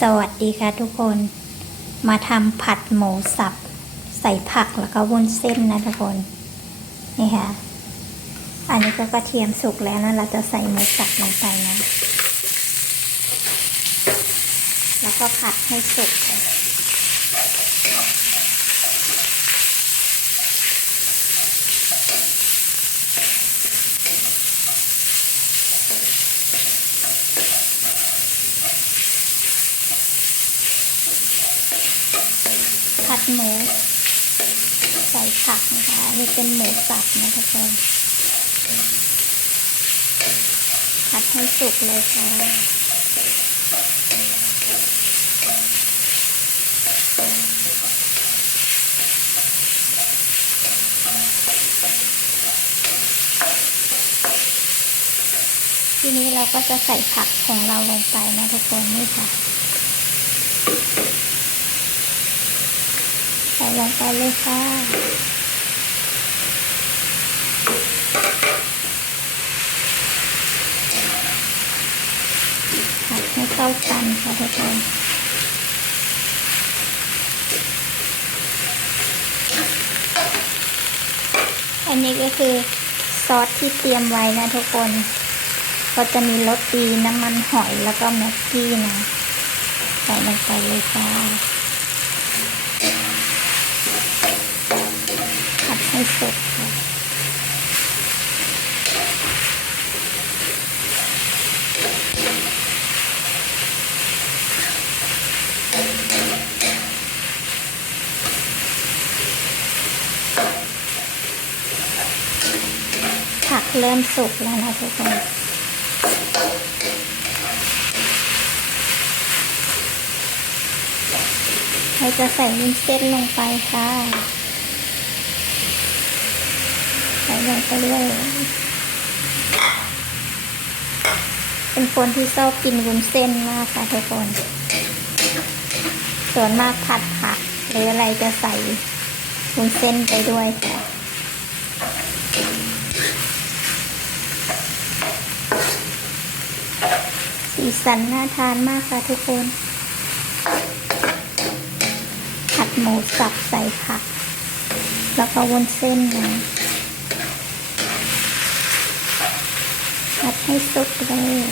สวัสดีค่ะทุกคนมาทำผัดหมูสับ ใส่ผักแล้วก็วุ้นเส้นนะทุกคน นี่ค่ะ อันนี้ก็กระเทียมสุกแล้วนะเราจะใส่หมูสับลงไปนะ แล้วก็ผัดให้สุกค่ะ ผัดหมู ใส่ผักนะคะนนี่เป็นหมูสับนะทุกคนผัดให้สุกเลยค่ะทีนี้เราก็จะใส่ผักของเราลงไปนะทุกคนนี่ค่ะ ใส่ ลงไปเลยค่ะ ผัดให้เข้ากันค่ะทุกคนอันนี้ก็คือซอสที่เตรียมไว้นะทุกคน ก็จะมีรสดีน้ำมันหอยแล้วก็แม็กกี้นะ ใส่ลงไปเลยค่ะผัด ให้สุกค่ะผักเริ่มสุกแล้วนะทุกคนเราจะใส่วุ้นเส้นลงไปค่ะ ใส่ ลงไปเลยเป็นคนที่ชอบกินวุ้นเส้นมากค่ะทุกคน ส่วนมากผัดผักหรืออะไรจะใส่วุ้นเส้นไปด้วยค่ะสีสันน่าทานมากค่ะทุกคน ผัดหมูสับใส่ผัก แล้วก็วุ้นเส้นนะ ผัดให้สุกเลย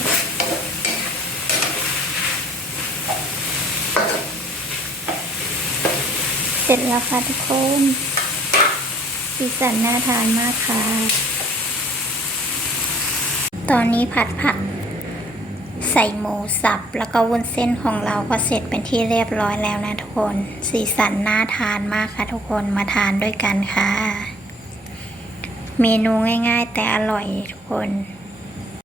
เสร็จแล้วค่ะทุกคนสีสันน่าทานมากค่ะ ตอนนี้ผัดผักใส่หมูสับ แล้วก็วุ้นเส้นของเราก็เสร็จเป็นที่เรียบร้อยแล้วนะทุกคน สีสันน่าทานมากค่ะทุกคนมาทานด้วยกันค่ะ เมนูง่าย ๆ แต่อร่อยทุกคน